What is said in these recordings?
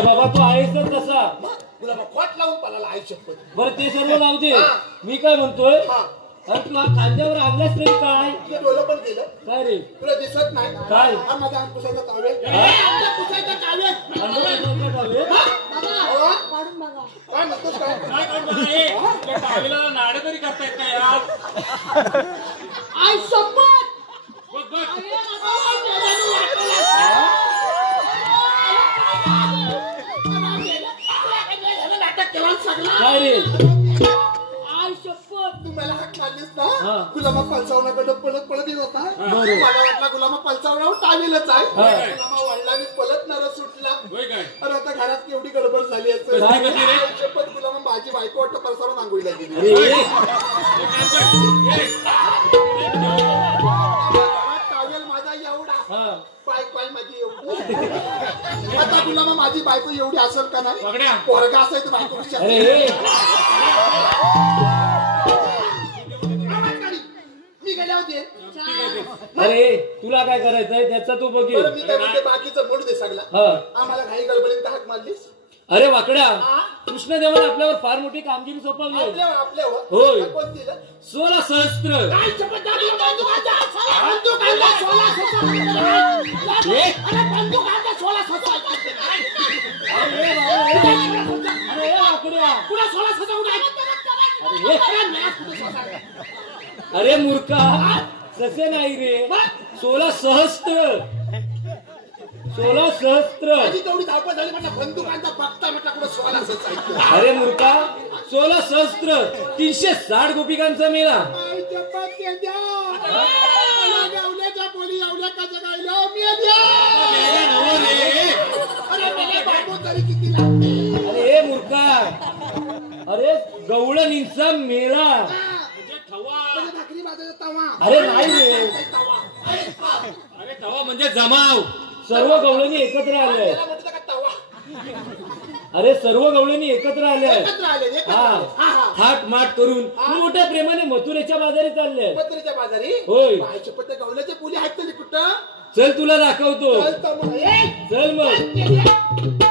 बाबा तू आहेस तर तसा तुला खोट लावून पळाला आहे शपथ. बरं ते सर्व लावू दे. मी काय म्हणतोय अरे तुला खांद्यावर आणलास तरी काय तुझं डोलं पण गेलं काय रे तुला दिसत नाही काय हा माझा अंकुशाचा काव्य पुसायचा काव्य काय नकोस काय नाड तरी करतायत का यार आय शपथ काय रे मला हाक मारलीस ना गुलामा पलसावण्याकडे पळत पळत येत होता मला वाटला गुलामा पलसावण्यावर टावेलच आहे गुलामा वळला मी पळत नर सुटला अरे आता घरात केवढी गडबड झाली असेल शपथ गुलामा माझी बायको वाटतं पलसावर मागूला गेली टावेल माझा एवढा बायको आहे माझी एवढी आता गुलामा माझी बायको एवढी असेल का नाही पोरगा असायचं बायको अरे तुला काय करायचंय त्याचा तू बघेल मी काय म्हणते बाकीचं म्हणू दे सगळा आम्हाला घाई गडबडीत हाक मारलीस अरे वाकड्या कृष्णदेवाने आपल्यावर फार मोठी कामगिरी सोपवली आपल्यावर होय कोण दिलं 16 सहस्त्र अरे मूर्खा तसे नाही रे 16 सहस्त्र 16 सहस्त्र तेवढी धावपळ झाली म्हटलं बंदुकांचा बघता म्हटलं कुठं 16 सहस्त्र अरे मूर्खा 16 सहस्त्र 360 गोपिकांचा मेळा अरे मूर्खा अरे गवळणींचा मेळा अरे नाही रे अरे तवा म्हणजे जमाव सर्व गवळणी एकत्र आले अरे सर्व गवळणी एकत्र आले हा थाट माट करून मोठ्या प्रेमाने मथुरेच्या बाजारी चालले मथुरेच्या बाजारी होय गवल्याच्या पुली आहेत तरी कुठं चल तुला दाखवतो चल मग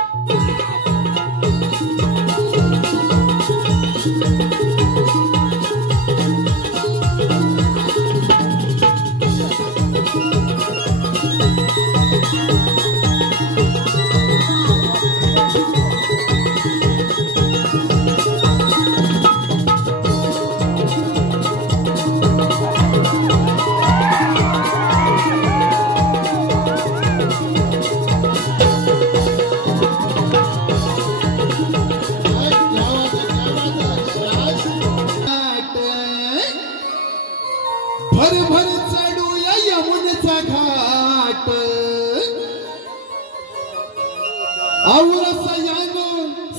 भर भर चढूया यमुनेचा घाट औरसयानो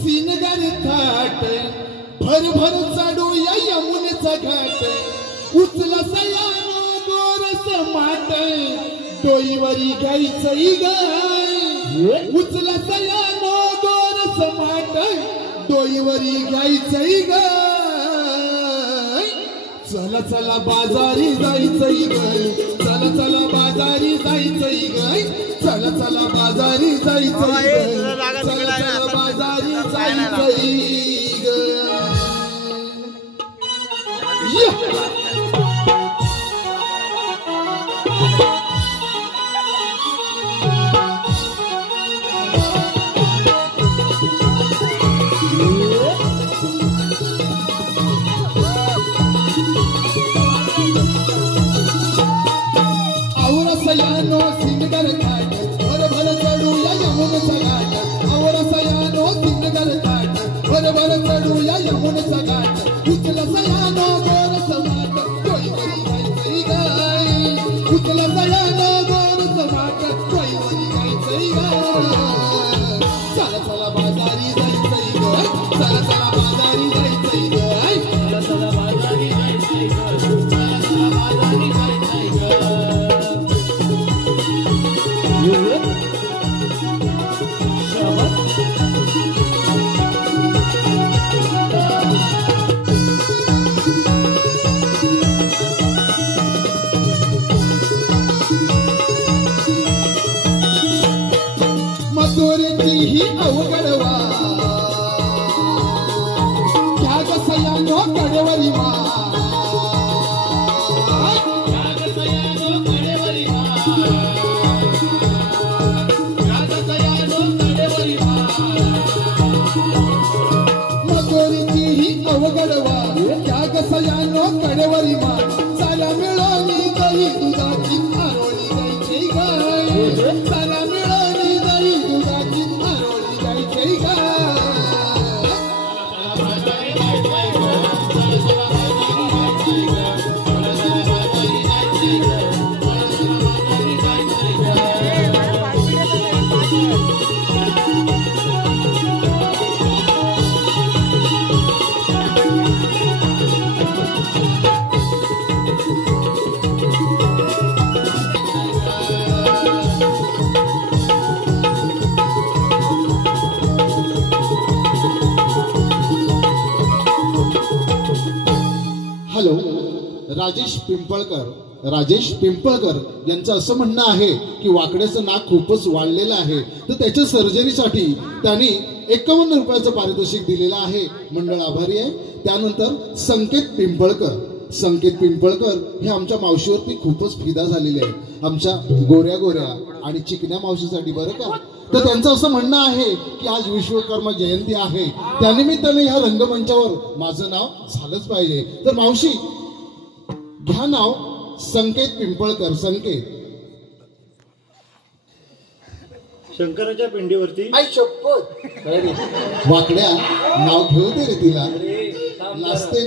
सिनगर थाट भर भर चढूया यमुनेचा घाट उचला सयानो गोरस माट डोईवरी घ्यायचंय गाय उचला सयानो गोरस माट डोईवरी घ्यायचंय गाय चला चला बाजारी जायचंय गाय चला चला बाजारी जायचंय गाय चला चला बाजारी जायचंय गाय चला चला बाजारी जायचंय गाय औरसयानो सिंगर घाट भर भर चढूया यमुनेचा घाट औरसयानो सिंगर घाट भर भर चढूया यमुनेचा घाट उचला सयानो गोरस माट डोईवरी घ्यायचंय गाय उचला सयानो गोरस माट डोईवरी घ्यायचंय गाय चला चला बाजारी जायचंय गाय चला चला बाजारी जायचंय गाय चला चला बाजारी जायचंय गाय चला चला बाजारी जायचंय गाय शाबास कडवरी मगोरीची ही अवघड वाट त्याग सयानो कडवरी मार साला मिळवणी दही दुधाची आरोळी जायची गाय साला मिळवणी दही दुधाची आरोळी जायची गाय हॅलो, राजेश पिंपळकर यांचं असं म्हणणं आहे की वाकड्याचं नाक खूपच वाढलेलं आहे, तर त्याच्या सर्जरीसाठी त्यांनी 51 रुपयाचं पारितोषिक दिलेलं आहे. मंडळ आभारी आहे. त्यानंतर संकेत पिंपळकर हे आमच्या मावशीवरती खूपच फिदा झालेले आहेत, आमच्या गोऱ्या आणि चिकन्या मावशीसाठी, बरं का. तर त्यांचं असं म्हणणं आहे की आज विश्वकर्मा जयंती आहे, त्यानिमित्ताने ह्या रंगमंचावर माझं नाव झालंच पाहिजे. तर मावशी घ्या नाव संकेत पिंपळकर. संकेत. शंकराच्या पिंडीवरती वाकड्या नाव घेऊ दे रे तिला. लाजते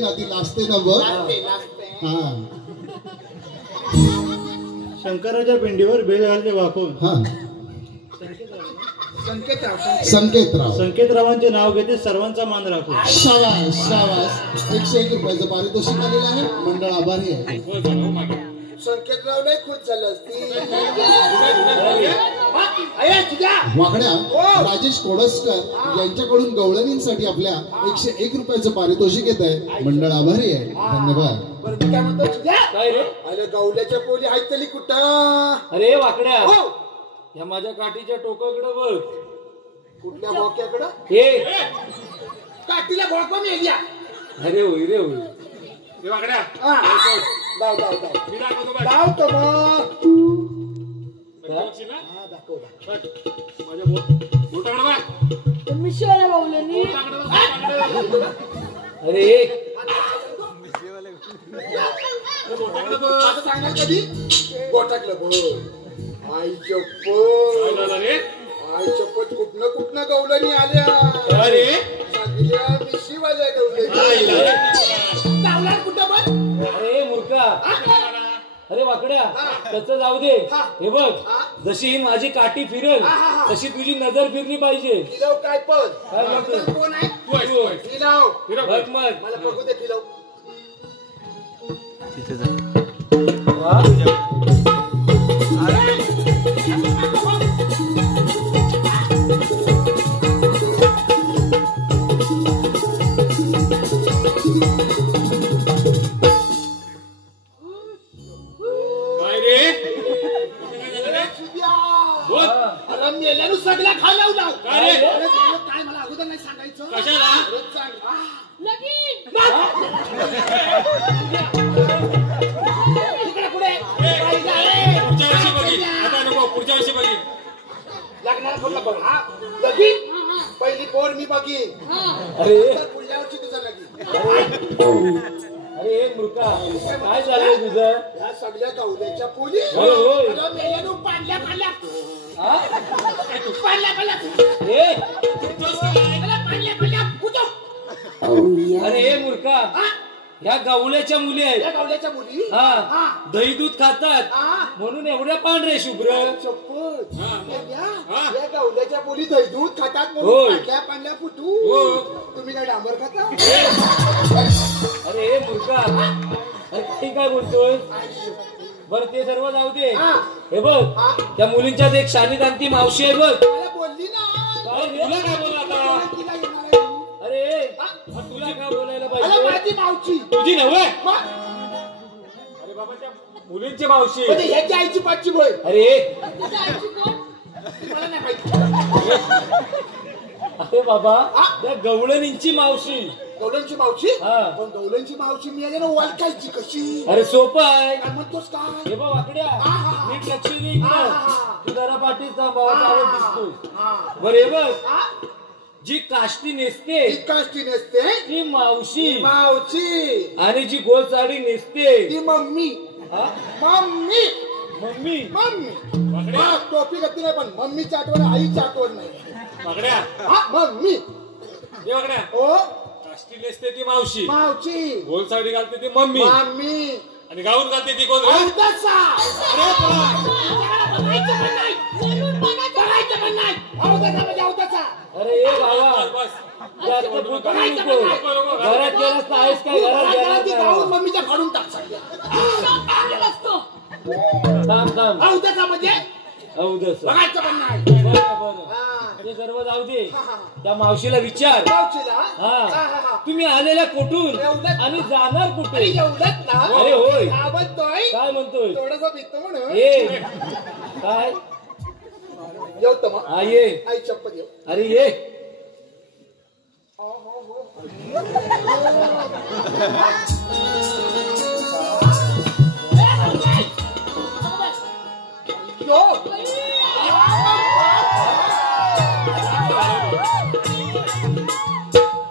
ना बघ. हा, शंकराच्या पिंडीवर बेल घालते वाकून. हा, संकेतराव. संकेतरावांचे नाव घेते सर्वांचा मान राखून. शाबास 101 रुपयाचं पारितोषिक आलेलं आहे. मंडळ आभारी आहे. संकेतराव नाही खुश झालं असती. वाकड्या राजेश कोडसकर यांच्याकडून गवळणींसाठी आपल्या 101 रुपयाचं पारितोषिक येत आहे. मंडळ आभारी आहे. धन्यवाद. बरं मी काय म्हणतो तुझ्या काय रे? अरे गवल्याच्या पोली आहेत तरी कुठं? अरे वाकड्या, हो. या माझ्या काठीच्या टोकाकडे बघ. कुठल्या बोक्याकडं? हे काठीला बोळको मेल्या. अरे होई रे होई. ते वाकड्या दाव मी दाखवतो बघ. तो मग. बघशील ना? हा, दाखव. माझ्या बोटाकडे बघ. मिशोला बोलले बोटाकडे बघ. अरे बोटाकडे बघ. आता सांगणार कधी? बोटाकलं बघ. आई काय चप्पल झालं रे? कुठनं गवलनी आल्या. अरे सगळ्या मिशीवाल्या गवलनी. लावणार कुठं पण? अरे मूर्खा, अरे वाकड्या त्याचं जाऊ दे. हे बघ, जशी ही माझी काठी फिरल तशी तुझी नजर फिरली पाहिजे. फिरव काय पण? काय म्हणतो? डॉक्टर कोण आहे? तू आहेस, तू आहेस. फिरव. बघ मग. मला बघू दे फिरव. वा. काय रे? बोल. अरे मेल्यानं सगळा खा लावला. काय रे? अरे तुला काय मला अगोदर नाही सांगायचं? कशाला? अरे सांग. इकडे पुढे. पुढच्या वर्षी बघीन. आता नको, पुढच्या वर्षी बघीन. लागणार कोणला बघ. हा लगीन पहिली पोर मी बघीन. अरे तर पुढल्या वर्षी तुझं लगीन. अरे मूर्खा, काय झालंय तुझं? या सगळ्या गवल्याच्या पोली. होय, होय. अरे मेल्यानं पाडल्या. हा? पाडल्या. ए, अरे पाडल्या. कुठं? अरे हे मूर्खा, ह्या गावल्याच्या मुली आहेत. या गवल्याच्या मुली. हा, दही दूध खातात हा. म्हणून एवढ्या पांढरे शुभ्र. शपथ. हा. या गवल्याच्या मुली दही दूध खातात होय. म्हणून पाडल्या फुटू. हो. तुम्ही काय डांबर खाता? अरे हे मूर्खा, अरे ती काय बोलतोय? बर ते सर्व जाऊ दे. हा. हे बघ, त्या मुलींच्यात एक शानिदांती मावशी आहे बघ. मला बोलली ना. काय रे? तुला काय बोलला आता? तिला येणार आहे. अरे तुला काय बोलायला अरे पाहिजे? माझी मावशी. तुझी नव्हे? मग? अरे बाबा, त्या मुलींची मावशी. म्हणजे ह्याच्या आईची पाचची बोय. अरे मला नाही माहिती. अरे बाबा, त्या गवळणींची मावशी. गवळणची मावशी हा. पण गवळणची मावशी मी आले ना ओळखायची कशी अरे सोपं आहे. काय म्हणतोस काय हे बघ वाकड्या हा. नीट लक्ष दे इकडं. हा. तू जरा पाठीच भावाचा आवाज दिसतोय. हा. बरं हे बघ हा? जी काष्टी नेसते काष्टी नेसते ती मावशी मावशी आणि जी गोल साडी नेसते ती मम्मी हा? Mummy mummy. मम्मी हा, टोपी घातली नाही पण मम्मीची आठवण आईची आठवण नाही वाकड्या हा मम्मी हे वाकड्या ओ काष्टी नेसते ती मावशी, मावची गोल साडी घालते ती मम्मी मम्मी आणि गाऊन घालते ती कोण रे? अवताचा अवताचा अरे ये बाबा बस बस जास्त बोलतो नको. घरात गेलास तर आहेस काय? घरात गेलास जाऊन तर मम्मीच्या फाडून टाक सगळ्या थांब थांब. अवताचा म्हणजे अवदस. बघायचं पण नाही बरं बरं हा. ते सर्व जाऊ दे. हा, हा. त्या मावशीला विचार मावशीला हा, हा हा. तुम्ही आलेल्या कुठून एवढंच. आणि जाणार कुठे? अरे एवढंच ना अरे होय. हा म्हणतोय काय म्हणतोय? थोडस भित्त म्हणून ये काय येऊ मग हा ये. आई चप्पल येऊ अरे ये. यो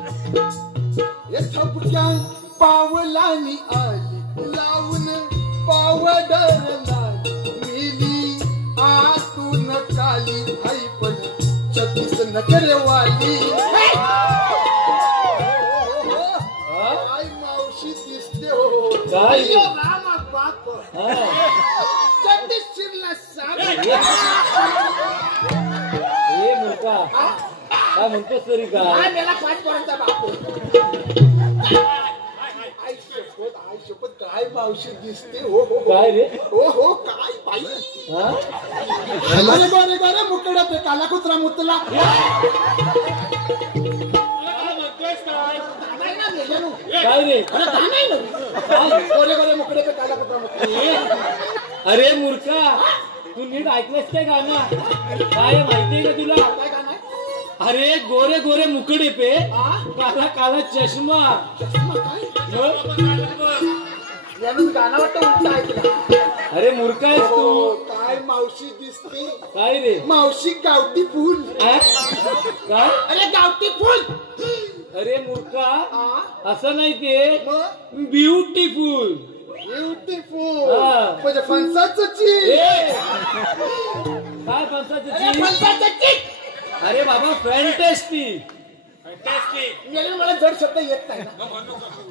हे थपक्यान पावलानी आली लावून पावडर लाली मिली आतून काली आई पण 36 नगरवाली आई मावशी दिसते हो काय? अय्यो रामा बाप हा. चड्डी शिरला साप ये मुलगा काय म्हणतोस तरी हा काय? मेला 5 पोरांचा बाप आई शपथ काय मावशी दिसते हो हो हो. काय रे? हो हो काय बाई हा? अरे गोरे गोरे मुकडे पे काला कुत्रा मुतला म्हणतोयस काय? नाही ना मेले नु. काय रे? अरे काय नाही ना गोरे गोरे मुकडे पे काला कुत्रा मुतला अरे मूर्खा तू नीट ऐकलंस काय गाणं? काय माहितीये का तुला? काय गाणं आहे? अरे गोरे गोरे मुकड़े पे हा? काला काला चष्मा. चष्मा काय हो? यानं गाणं वाटतं उलट ऐकलं अरे मूर्खा आहेस हो तू. काय मावशी दिसते काय रे? मावशी गावठी फुल आ? काय? अरे गावठी फुल अरे मूर्खा हा असं नाही ते मग ब्युटिफुल. ब्युटिफुल हा. म्हणजे फणसाचं चीज ए! काय अरे फणसाचं फणसाचं चीज अरे बाबा फॅन्टॅस्टिक. फॅन्टॅस्टिक. याला मला जड शब्द येत नाही ना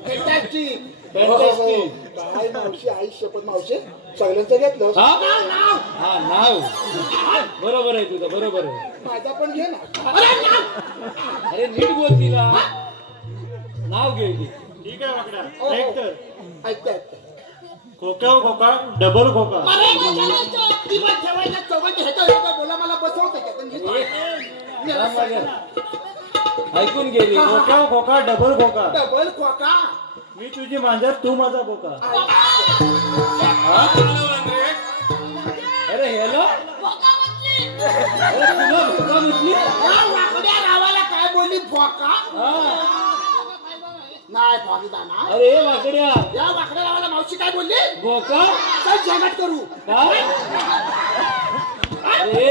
फॅन्टॅस्टिक फॅन्टॅस्टिक. काय मावशी आई शपथ मावशी सगळ्यांचं घेतलं हा? नाव नाव हा नाव बरोबर आहे तुझं बरोबर आहे. माझा पण घे ना अरे नाव अरे नीट बोल तिला. नाव घे घे. ठीक आहे वाकड्या हो, हो. ऐक तर ऐकते ऐकते खोक्यावर खोका डबल खोका. अरे ती पण ठेवायला चौघांची ह्याचं बोला मला बसवते का थांब मागं. ऐकून गेली. खोक्यावर खोका डबल खोका. डबल खोका मी तुझी मांजर तू माझा खोका. अरे हेलो अरे तुला भोका म्हटली? वाकड्या रावाला काय बोलली फोका हा. नाही फोकिता ना अरे वाकड्या या वाकड्या रावाला मावशी काय बोलली भोका चल जगात करू काय? अरे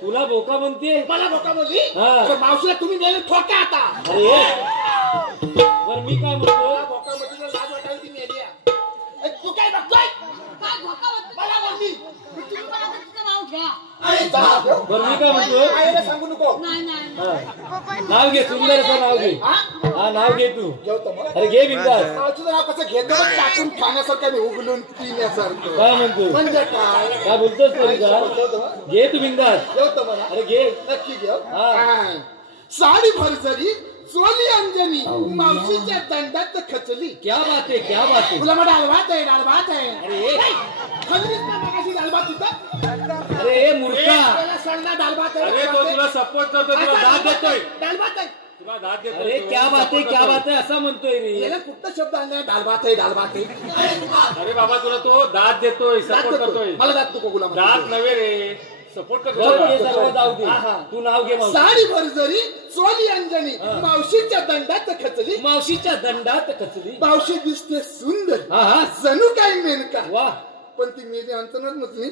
तुला भोका म्हणते? मला बोका बोलली हा. तर मावशीला तुम्ही नेले ठोक्या आता अरे बर मी काय म्हणतो? मला बोका म्हटली तर लाज वाटायला ती मेली आहे. ए, तू काय बघतोय मला बोलली अरे जा. बर मी काय म्हणतो? आईला सांगू नको हा. नाव घे सुंदर असं नाव घे. हा हा नाव घे तू. जेवतो मग अरे घे बिंदास. मावशीचं नाव कसं घेतो बघ, टाकून खाण्यासारखं मी उघडून पिण्यासारखं काय म्हणतो? म्हणजे काय काय बोलतोस तरी का? जेवतो मग. घे तू बिंदास. जेवतो मला अरे घे. नक्की घेऊ हा. हा. साडी भरजरी चोली अंजनी मावशीच्या दंडात खचली क्या बात आहे क्या बात आहे. तुला मग डाळ भात आहे डाळ भात आहे अरे खजरीत ना मागाशी डाळ भात तिथं अरे ए मूर्खा त्याला सांग ना डाळ भात अरे तो आहे तुला सपोर्ट करतो, तुला दाद देतोय, डाळ भात आहे तुला दाद देतोय. अरे क्या बात आहे क्या बात आहे असं म्हणतोय रे. याला कुठला शब्द आणलाय डाळ भात आहे डाळ भात आहे अरे बाबा तुला तो दाद देतोय, दात सपोर्ट देतो. करतोय. मला दात नको गुलाम दात नव्हे रे, सपोर्ट बरं, करतो ते सर्व जाऊ दे. हा. तू नाव घे मावशी. साडी भरजरी चोली अंजनी मावशीच्या दंडात खचली मावशीच्या दंडात खचली. मावशी दिसते सुंदर हा हा जणू काय मेनका वा. पण ती मेली अंतरच म्हटली ए,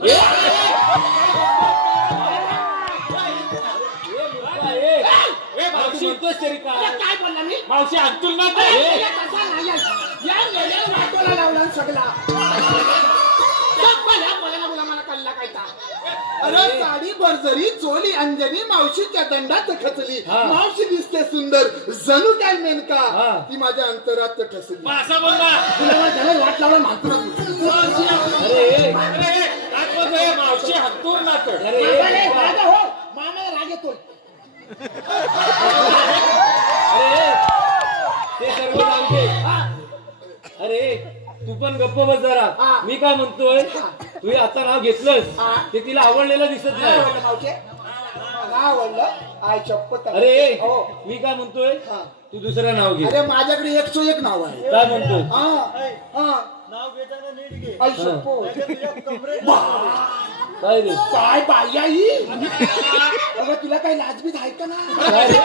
मुलगा, ए. ए तू मावशी म्हणतोस तरी काय? काय बोलला मी मावशी अंतुल ना ए, कसा नाही आहे. या मेल्याला वाटोला लावला आणि सगळा बोलायला बोला मला कल्ला काय ता. अरे साडी भरजरी चोली अंजनी मावशीच्या दंडात खचली हा. मावशी दिसते सुंदर जणू काय मेनका हा. ती माझ्या अंतरात ठसली असा बोलला. तुला त्याला वाट लावला मात्र अरे ए, अरे काय बोलतो हे? मावशी हत्तूर नात. अरे ए, हो मामाला राग येतोय अरे ते सर्व जाऊ दे. अरे तू पण गप्प बस जरा. हा. मी काय म्हणतोय, तू हे आता नाव घेतलंस हा. ते तिला आवडलेलं दिसत काय नाही. आवडलं मावशे काय आवडलं आय शपथ अरे ए, हो मी काय म्हणतोय, हा. तू दुसरं नाव घे. अरे माझ्याकडे 101 नाव आहे काय म्हणतोय? हा नाव घेताना नीट घे. आय शपथ नाहीतर तुझ्या कमरेत काय रे? काय बाई आई अगं तुला काही लाजबीज आहे का ना काय रे?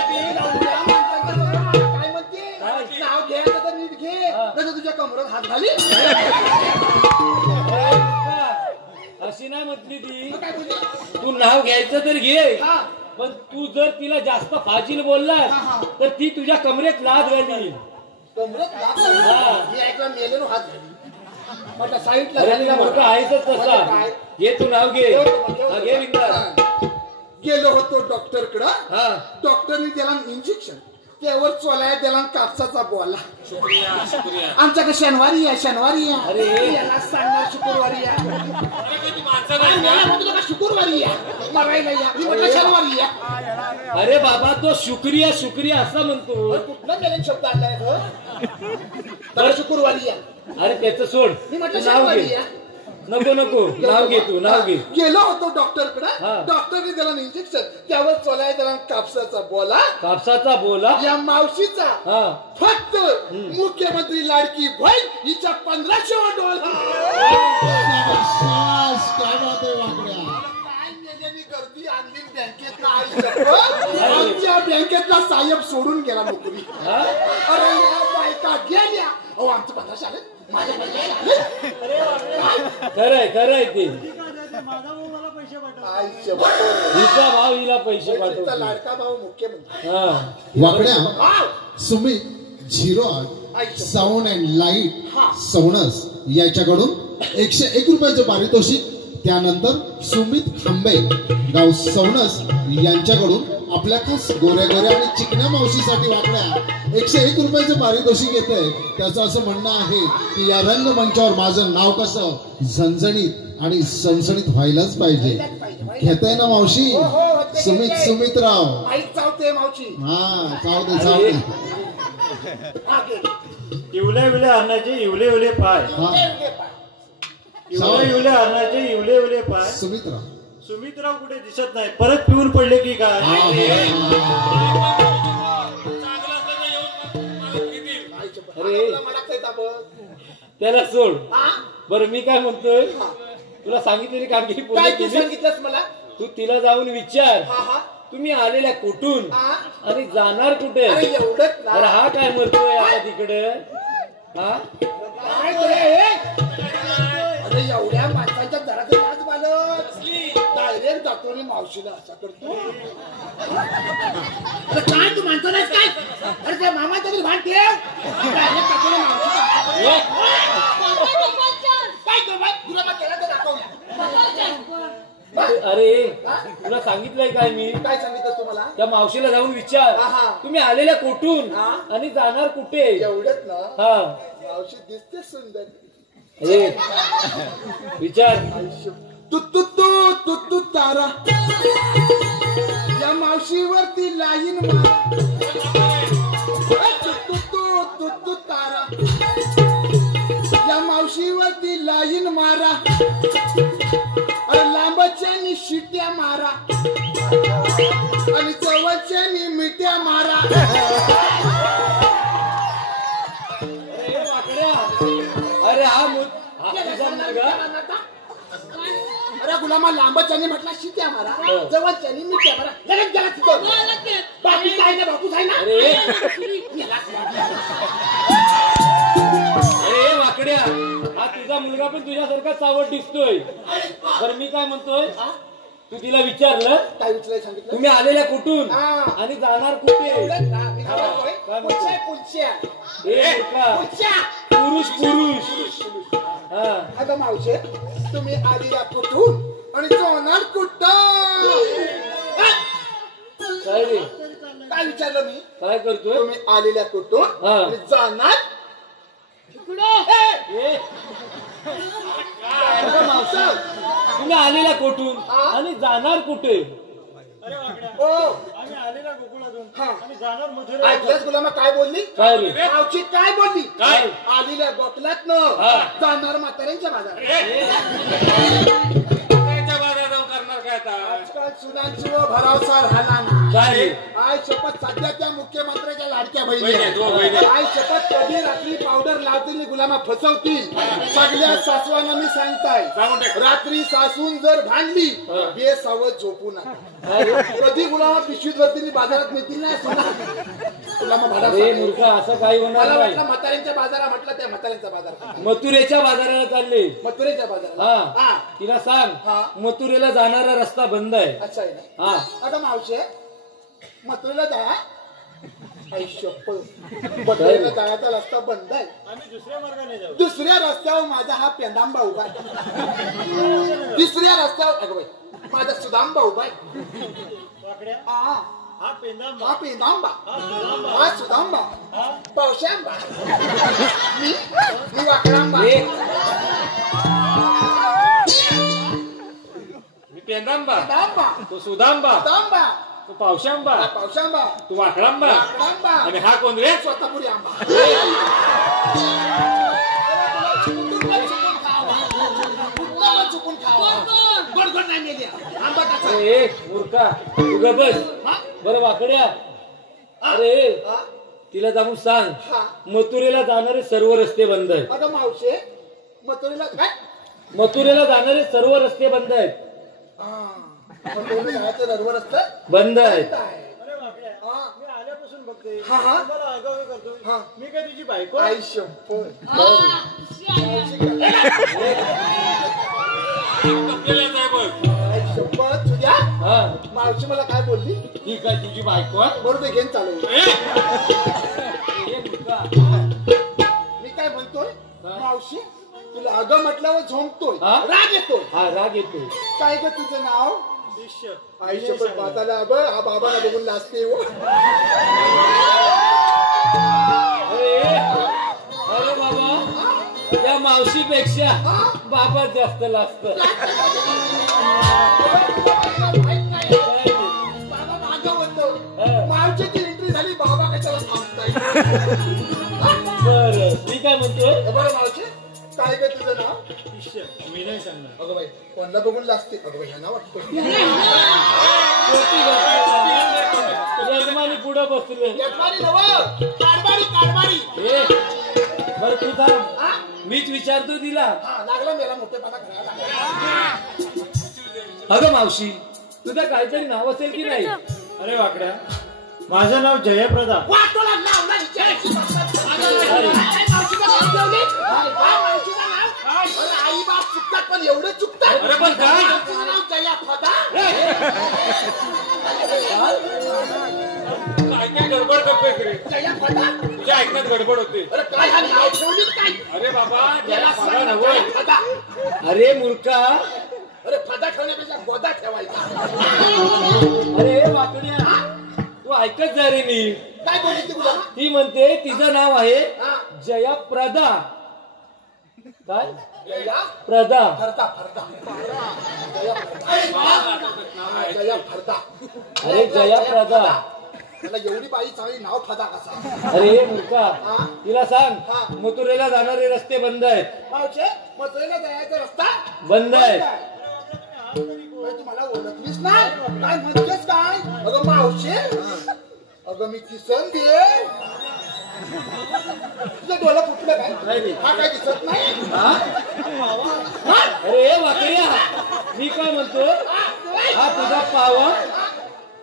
काय म्हणते नाव घे तर नीट घे नाही तुझ्या कमरात हात घाली अरे का? अशी नाही म्हटली ती. काय बोलली तू नाव घ्यायचं तर घे, हा पण तू जर तिला जास्त फाजील बोललास हा. तर ती तुझ्या कमरेत लाद घाली. कमरात हात हा. घाली. मी ऐकलं मेलेलो हात घाली म्हटलं साईडला अरे घालीला तू बरं. मोठा आहेसच म्हणजे तसा. काय? घे तू नाव घे. ठेव, हा, घे विंदास. हा. गेलो होतो डॉक्टर कडं हा डॉक्टरने त्याला इंजेक्शन त्यावर चोलाय त्याला कापसाचा बोला शुक्रिया शुक्रिया. आमच्याकडे शनिवारी या शनिवारी या अरे. याला सांगणार शुक्रवारी या अरे काही ती माणसं आणि नाही मला का? म्हणतो का शुक्रवारी या मरायला या मी म्हटलं शनिवारी या अरे बाबा तो शुक्रिया शुक्रिया असा म्हणतो. कुठला मेलेन शब्द आणलाय तर शुक्रवारी या अरे त्याचं सोड. मी म्हटलं तू नाव शनिवारी घे. या नको नको नाव घे तू नाव घे. गेलो होतो डॉक्टर कडे हा. डॉक्टरने त्याला इंजेक्शन त्यावर चोलाय त्याला कापसाचा बोला कापसाचा बोला. या मावशीचा हा फक्त मुख्यमंत्री लाडकी बहीण हिच्या 1500 डॉलर काय बात आहे वाकड्या. काय मेल्याने गर्दी आणली बँकेत आमच्या बँकेतला साहेब सोडून गेला नोकरी हा? अरे या बायका गेल्या अहो आमचं 1500 आले माझ्या 1500 आले खरंय खरंय ते. माझा भाऊ मला पैसे पाठव. आईच्या बापरे. हिचा भाव हिला पैसे तिचा पाठवतो. लाडका भाऊ मुख्यमंत्री हा वाकड्या wow! Sumit 08 sound and light सवणस याच्याकडून 101 रुपयाचं पारितोषिक. त्यानंतर सुमित खांबे गाव सवणस यांच्याकडून आपल्या खास गोऱ्या गोऱ्या आणि चिकण्या मावशीसाठी वाकड्या 101 रुपयाचं पारितोषिक येत आहे. त्याचं असं म्हणणं आहे की या रंगमंचावर माझं नाव कसं झणझणीत आणि सणसणीत व्हायलाच पाहिजे. घेताय ना मावशी? सुमित सुमितराव. माहीत चावते मावशी हा चावते चावते. हा, घे. इवले इवले हरणाचे इवले इवले पाय. हा इवले इवले हरणाचे इवले इवले पाय. सुमितराव. सुमितराव कुठे दिसत नाही. परत पिऊन पडले की काय? चांगलं असलं तर येऊन मला घेतील. आईच्या बाप. अरे. तुला मनात काय तापं? त्याला सोड. हा? बरं मी काय म्हणतोय, तुला सांगितलेली कामगिरी पूर्ण काय तू केली. सांगितलंस मला तू तिला जाऊन विचार हा हा तुम्ही आलेल्या कुठून हा? आणि जाणार कुठे. अरे एवढंच अरे ना हा काय म्हणतोय आता तिकडे. हा काय तुला हे? अरे एवढ्या माणसांच्या घरात लाज मालक डायरेक्ट जातो आणि मावशीला असा करतो. अरे काय तू माणसं नाहीस काय? अरे त्या मामाच्या घरी भांड ठेव. Direct जातो आणि मावशीला असा करतो. काय तो बाई? तुला मग केला तर दाखवूया. अरे तुला सांगितलंय काय मी, काय सांगितलं तुम्हाला? त्या मावशीला जाऊन विचार हा. तुम्ही आलेल्या कुठून हा. आणि जाणार कुठे. एवढंच ना हा मावशी दिसते सुंदर. अरे विचार. तू तू तू तू तू तारा या मावशीवरती लाईन मारा. तू तू तू तू तू तारा या मावशीवरती लाईन मारा. अरे लांबच्यानी शिट्या मारा आणि जवळच्यानी मिट्या मारा. अरे वाकड्या, अरे हा तुझा मुलगा. अरे गुलामा लांबच्याने म्हटला शिट्या मारा जवळच्याने मिट्या मारा लगेच गेला तिथं बाकी काय ना बापूस आहे ना अरे वाकड्या हा तुझा मुलगा पण तुझ्यासारखा चावट दिसतोय तर मी काय म्हणतोय तू तिला विचारलं काय विचारायला सांगितलं तुम्ही आलेल्या कुठून हा. आणि जाणार कुठे एवढंच ना, मी काय म्हणतोय? काय म्हणतोय? पुढच्या आहे, पुढच्या. हे मूर्खा. पुढच्या. पुरुष हा अगं मावशे तुम्ही आलेल्या कुठून आणि जाणार कुठं काय रे काय विचारलं मी काय करतोय तुम्ही आलेल्या कुठून हा. आणि जाणार ए, अगं मावसा, तुम्ही आलेल्या कुठून हा. आणि जाणार कुठे अरे वाकड्या हो आम्ही आलेला गोकुळातून हा. आणि जाणार मथुरा ऐकलंच गुलामा काय बोलली काय रे मावशी काय बोलली काय? आलेल्या गोकलात न हा. जाणार म्हाताऱ्यांच्या बाजारात त्यांच्या बाजारात जाऊन करणार काय आता आजकाल सुनांची भरावसा राहिला ना काय रे आय शपथ सध्या त्या मुख्यमंत्र्याच्या लाडक्या बहिणी बहिणी आहेत, हो, बहिणी आहेत. आय शपथ कधी रात्री पावडर लावतील गुलामा फसवतील सगळ्या सासवांना मी सांगताय सांगून टाक. रात्री सासून जर भांडली हा. बेसावध झोपू नका काय रे? कधी गुलामा पिशवीत वरती बाजारात नेतील ना सुना गुलामा भाडा अरे सांगेल. मूर्खा असं काही होणार मला नाही वाटलं म्हाताऱ्यांच्या बाजारा म्हटलं त्या म्हाताऱ्यांचा बाजार मथुरेच्या बाजाराला चालले मथुरेच्या बाजाराला हा हा तिला सांग हा. मथुरेला जाणारा रस्ता बंद आहे अच्छा आहे ना हा आता मावशे मथुरेला जाया मथुरेला जायचा रस्ता बंद आहे आम्ही दुसऱ्या मार्गाने जाऊ दुसऱ्या रस्त्यावर माझा हा पेंदांबा उभा आहे तिसऱ्या रस्त्यावर अगं बाई माझा सुदांबा उभा आहे वाकड्या हा हा पेंदांबा हा पेंदांबा हा सुदांबा हा सुदांबा हा पावशांबा मी वाकडांबा ए, मी पेंदांबा पेंदांबा तो सुदांबा सुदांबा तो पावशांबा पावशांबा तू वाकडांबा वाकडांबा आणि हा कोण रे स्वतःपुरी आंबा चुकून खावा गोड गोड नाही नेली आंबा कसा ए मूर्खा तू ग बस बरं वाकड्या अरे हा? तिला जाऊन सांग हा. मथुरेला जाणारे सर्व रस्ते बंद आहेत अगं मावशे मथुरेला काय मथुरेला जाणारे सर्व रस्ते बंद आहेत मथुरेला जायचं रडवड असतं बंद आहेत अरे वाकड्या हा. मी आल्यापासून बघते हा, हा. तुम्हाला आगाऊ करतोय हा. मी काय तुझी बायको आई शपथ आपल्यालाच आहे बघ आई शपथ तुझ्या हा मावशी मला काय बोलली ही काय तुझी बायको आहे? बरोबर घेऊन चालू ए, ए, मूर्खा. मी काय म्हणतोय मावशी तुला अगं म्हटल्यावर झोंबतोय हा? राग येतोय हा राग येतो काय ग तुझं नाव शिष्य आई शपथ बाबाला अगं हा बाबाला बघून लाजते हो अरे बाबा या मावशीपेक्षा बाबा जास्त लाजत बाबा मागं होतो मावशीची एंट्री झाली बाबा कशाला थांबताय बर मी काय म्हणतोय बरं मावशी काय ग तुझं नाव शिष्य मी नाही सांगणार अगं बाई कोणाला बघून लाजते अगं बाई ह्या वाटतं यजमानी पुढे बसले यजमानी नवं कारभारी कारभारी ए बर तू थांब हा? मीच विचारतो तिला हा लागला मेला मोठेपणा करायला अगं मावशी तुझं काहीतरी नाव असेल की नाही अरे वाकड्या माझं नाव जयप्रदा वाटोला नाव नाही विचारायची मावशीचं नाव ठेवली काय मावशीचं नाव अरे आई बाप चुकतात पण एवढे चुकतात अरे पण काय? मावशीचं नाव जया फदा काय काय गडबड करतोय रे जया फदा तुझ्या ऐकण्यात गडबड होते अरे काय हा नाव ठेवली काय अरे बाबा त्याला त्याला सांग नव्हे जया फदा अरे मूर्खा अरे फदा ठेवण्यापेक्षा गोदा ठेवायचा अरे वाकड्या तू ऐकत जा रे नी काय बोलली ती तुला ती म्हणते तिचं नाव आहे हा जयाप्रदा काय जया प्रदा फरदा फरदा जया फरदा अरे जयाप्रदा मला एवढी बाई चांगली नाव फदा कसा अरे मूर्खा हा? तिला सांग हा. मथुरेला जाणारे रस्ते बंद आहेत मावशे मथुरेला जायचा रस्ता बंद आहेत बाई, तू मला ओळखलीस नाही काय म्हणतेस काय अगं मावशे अगं मी किसन दे तुझं डोळं फुटलं काय नाही. हा काय दिसत नाही हा? अरे वाकड्या मी काय म्हणतो हा तुझा पावा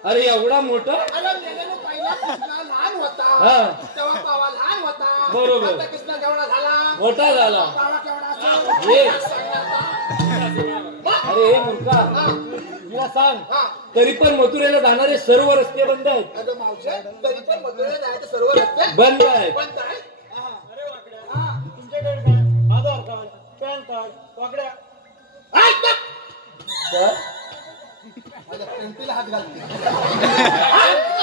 अरे एवढा मोठा अरे मेल्यानं पहिला कृष्णा लहान होता हा. तेव्हा पावा लहान होता बरोबर. आता कृष्णा केवढा झाला मोठा झाला पावा केवढा असेल ये. सांग अरे हे मुलगा तुला सांग तरी पण मथुरेला जाणारे सर्व रस्ते बंद आहेत अगं मावशे तरी पण मधुरेला जायचं सर्व रस्ते बंद आहेत बंद आहे अरे वाकड्या तुमच्याकडे काय आधार कार्ड पॅन कार्ड वाकड्या ऐक ना. तर माझ्या पेंटीला हात घालते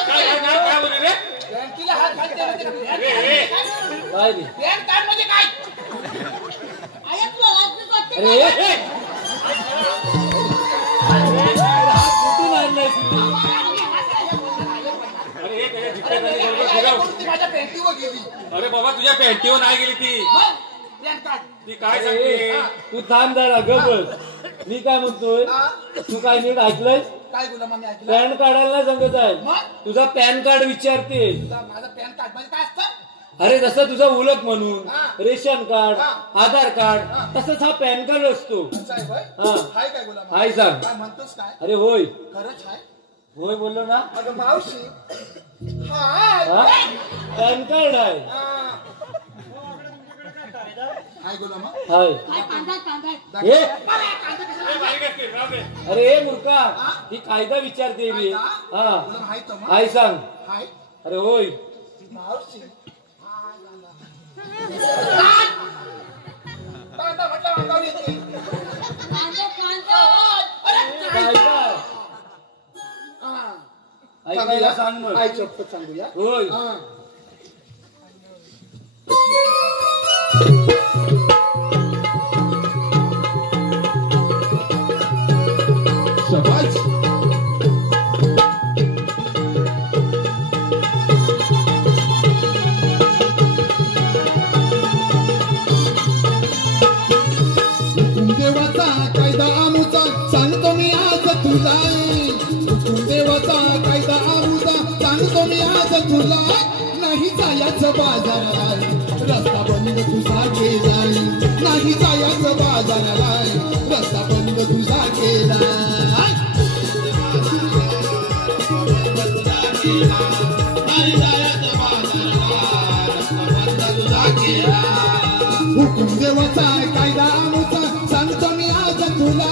काय बोलू रे पेंटीला हात घालते म्हणजे काय रे पॅन कार्ड म्हणजे काय अरे हा कुठून आणलाय तुम्ही अरे हे त्याच्या जिकडे फिरव ती माझ्या पेंटीवर गेली अरे बाबा तुझ्या पॅन्टीवर नाही गेली ती मग पॅन कार्ड ती काय अरे, सांगते तू थांब जरा गबस मी काय म्हणतोय तू काय नीट ऐकलंय काय गुलामाने ऐकलं पॅन काढायला सांगत आहे मग? तुझा पॅन कार्ड विचारते माझं पॅन कार्ड म्हणजे काय असतं अरे जसं तुझा ओळख म्हणून हा. रेशन कार्ड हा. आधार कार्ड हा. तसंच हा पॅन कार्ड असतो साहेब होय? हा. हाय काय गुलाम हाय सांग. काय म्हणतोस काय अरे होय खरंच हाय होय बोललो ना अगं मावशी हाय हा पॅन कार्ड आहे हाय गुलाम हाय हे बारीक असते राहू दे. अरे हे मूर्खा ही कायदा विचारते रे हा गुलाम हाय तो मग हाय सांग हाय अरे होय मावशी कांदा म्हटलं अंगावर येते अरे काय कायदा ऐकायला सांग मग आई चप्पत सांगूया होय हा शाबाश हुकुमदेवाचा कायदा आमुचा सांगतो मी आज तुला हुकुमदेवाचा कायदा आमुचा सांगतो मी आज तुला नाही जायचं बाजाराला रस्ता बंद तुझा केला नाही जायचं बाजाराला रस्ता बंद तुझा केला हुकुमदेवाचा कायदा आमुचा सांगतो मी आज तुला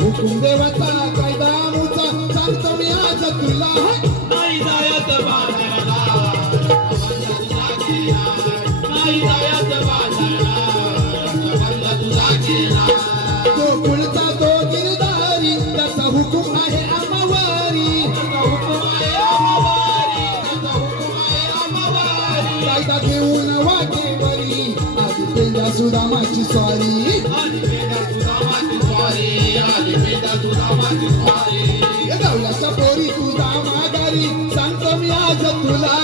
हुकुमदेवाचा कायदा आमुचा सांगतो मी आज तुला नाही जायचं बाजाराला नाही जायचं बाजाराला तुझा केला तो पुढचा तो गिरदारी त्याचा हुकुम आहे आमावारी कायदा घेऊन वाटेवरी आधी पेंडा सुदामाची स्वारी गवल्याच्या पोरी तुझा माघारी सांगतो मी आज तुला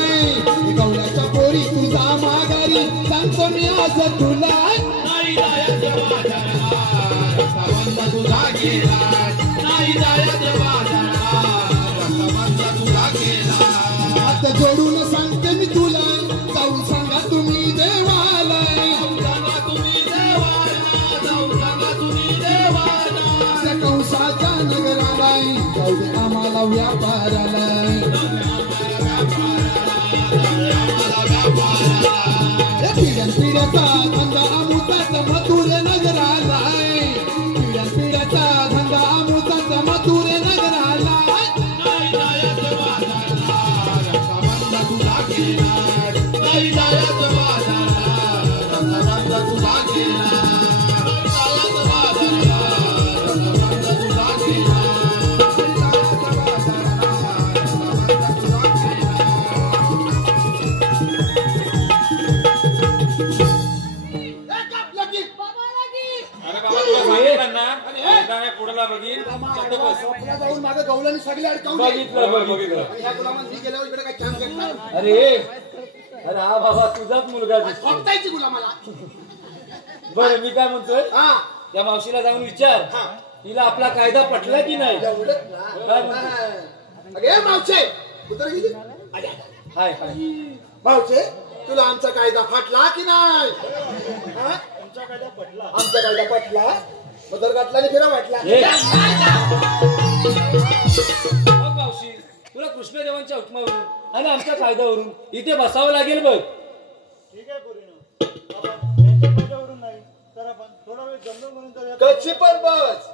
गवल्याच्या पोरी तुझा माघारी सांगतो मी आज तुला नाही जायचं बाजाराला रस्ता बंद तुझा केला नाही जायचं बाजाराला रस्ता बंद तुझा केला आता जोडून सांगते मी तुला जाऊन सांगा तुम्ही देवाला सांगा तुम्ही देवाला जाऊन सांगा तुम्ही देवाला त्या कंसाच्या नगराला जाऊ दे आम्हाला व्यापाराला पिढ्यान पिढ्याचा धंदा अमुताचा मथुर नगराला पिढ्यान पिढ्याचा धंदा अमुताचा मथुर नगराला नाही जायचं बाजाराला रस्ता बंद तुझा केला नाही जायचं बाजाराला रस्ता बंद तुझा केला नाही जायचं बाजाराला रस्ता बंद तुझा केला नाही जायचं बाजाराला रस्ता बंद तुझा अरे बाबा तुला सांगितलं ना एकदा हे पुढला बघीन शांत बस. पुढे जाऊन माझं गवल्याने सगळे अडकवले बघितलं बघितलं आणि ह्या गुलामांनी गेल्यावर इकडे काय काम करणार अरे अरे हा बाबा तुझाच मुलगा दिसतो खोपटायची गुलामाला बरं मी काय म्हणतोय हा त्या मावशीला जाऊन विचार तिला आपला कायदा पटला की नाही एवढंच काय ना म्हणतो? हा. अगे मावशे उतर गेली हाय हाय मावशे तुला आमचा कायदा फाटला की नाही? हा? तुमचा कायदा पटला. आमचा कायदा पटला मग जर गाठला फिरा वाटला. हे. बघ मावशी, तुला कृष्णदेवांच्या हुकमावरून आणि आमच्या कायद्यावरून इथे बसावं लागेल बघ. ठीक आहे पोरीनो, आपण यांच्या कायद्यावरून नाही तर आपण थोडा वेळ जमलो म्हणून तर या- कच्ची पण बस,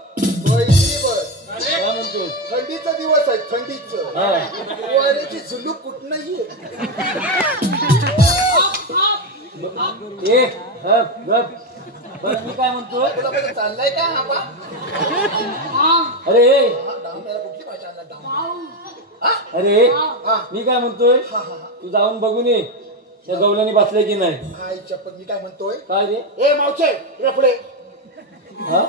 पैशी बस. काय म्हणतो? थंडीचा दिवस आहे, थंडीचं. हा. वाऱ्याची झुलूक कुठं नाहीये. ए, हप, गप. बरं, मी काय म्हणतोय? तुला कसं चाललंय का हा बा? अरे हा, डाम याला कुठली भाषा आणला डाम? अरे हा. मी काय म्हणतोय? हा, हा, हा. तू जाऊन बघून ये त्या गवल्याने बसले की नाही. हाय चप्पल, मी काय म्हणतोय? काय रे? ए मावचे इकडे पुढे. हा?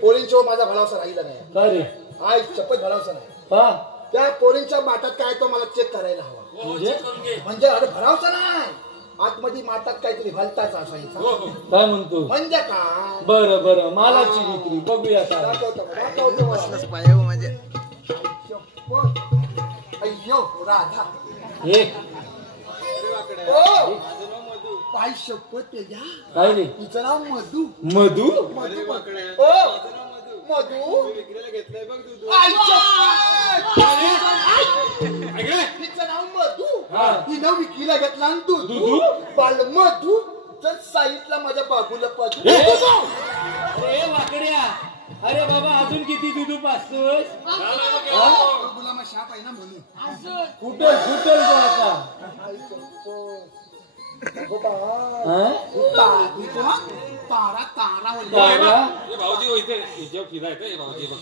पोरींच्या माझा भरावसा राहिला नाही. काय रे? हाय चप्पल भरावसा नाही. हा? त्या पोरींच्या माठात काय तो मला चेक करायला हवा. म्हणजे अरे भरावसा नाही, आतमध्ये माठात काहीतरी भलताच असायचा. काय म्हणतो? म्हणजे काय? बरं बरं, मालाची विक्री बघूया आता. दाखवतो मला. चप्पल. अय्यो राधा. हे ओ काय शपथ त्याच्या. काय रे? तिचं नाव मधू. मधू? मधू ओ मधू. आई शपथ. तिचं नाव मधू. हा. तिनं विकीला घेतला आणि दुधू? बाल मधू. तर साईडला माझ्या बाबूला पाजू. अरे वाकड्या, अरे बाबा अजून किती दुधू पाचतोस? बाबूला मग शाप आहे ना म्हणून. फुटल फुटल तो आता. आई शपथ. हा? तारा तारा वगैरे. तारा? हे भाऊजी हो इथे जेव्हा फिरा येते हे भाऊजी बघ.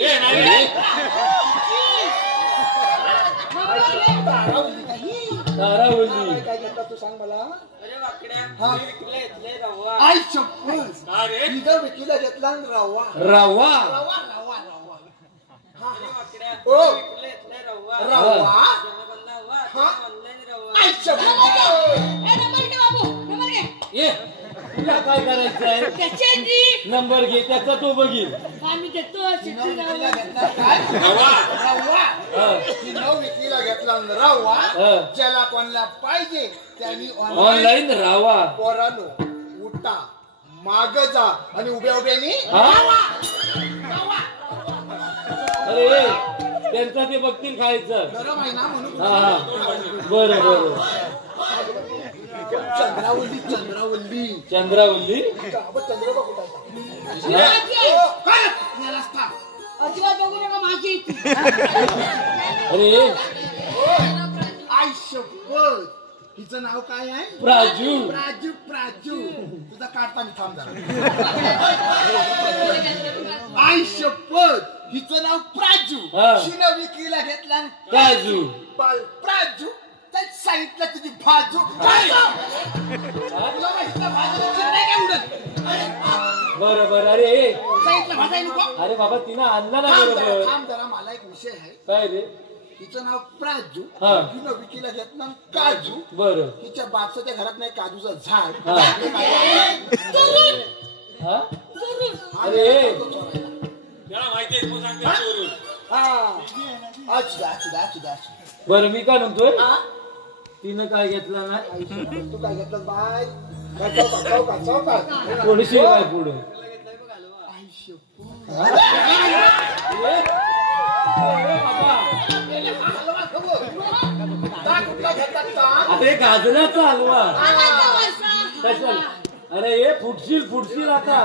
ए नाही रे. तारा वगैरे काही. तारा बोलली. काय घेतला तू सांग मला. अरे वाकड्या, हा. मी विकले इथले रवा. आई शपथ. का रे? तिथं विकीला घेतला आणि रवा. रवा? रवा रवा रवा. अरे वाकड्या, ओ. मी विकले इथले रवा. रवा. जनगणना हवा, हा. ऑनलाईन रवा. आई शपथ. ये, तुला काय करायचंय? नंबर घे, त्याचा तो बघील. विकीला घेतला काय? रवा. रवा. हा. तिनं विकीला घेतला आणि रवा. हा. ज्याला कोणाला पाहिजे त्यांनी ऑनलाईन रावा. पोरानो उठा माग जा आणि उभ्या उभ्यानी. हा? अरे त्यांचा ते बघतील खायचं. गरम आहे ना म्हणून. हा हा, बरं बरं. चंद्रावल्ली चंद्रावल्ली. चंद्रावल्ली? चंद्रबा कुठं हा? अजिबात बघू नका माझी. अरे आई शपथ. हिचं नाव काय आहे? प्राजू. प्राजू प्राजू. तुझा काढता मी थांब जरा. आई शपथ. हिचं नाव प्राजू. हा. शिनं विकीला घेतला आणि काजू. बाल प्राजू. त्या साईडला तुझी भाजू. तुला माहिती आहे भाजूला नाही काय उडत. बरं बरं. अरे साईडला भाजाय नको. अरे बाबा तिनं आणला ना थांब जरा, बरोबर. थांब जरा. मला एक विषय आहे. काय रे? तिचं नाव प्राजू. हा. तिनं विकीला घेतलं आणि काजू. बरं. तिच्या बापसाच्या घरात नाही काजूचं झाड. हा. हा? अरे त्याला माहिती आहे तू सांगते चोरून. हा. असू द्या. बरं, मी काय म्हणतोय? हा? तिनं काय घेतलं ना? तू काय घेतलं बाय? काय चौकात. थोडीशी काय पुढे. आई शपथ. काय कुठला घेतात का? अरे गाजराचा हलवा. कशाला? अरे हे फुटशील आता.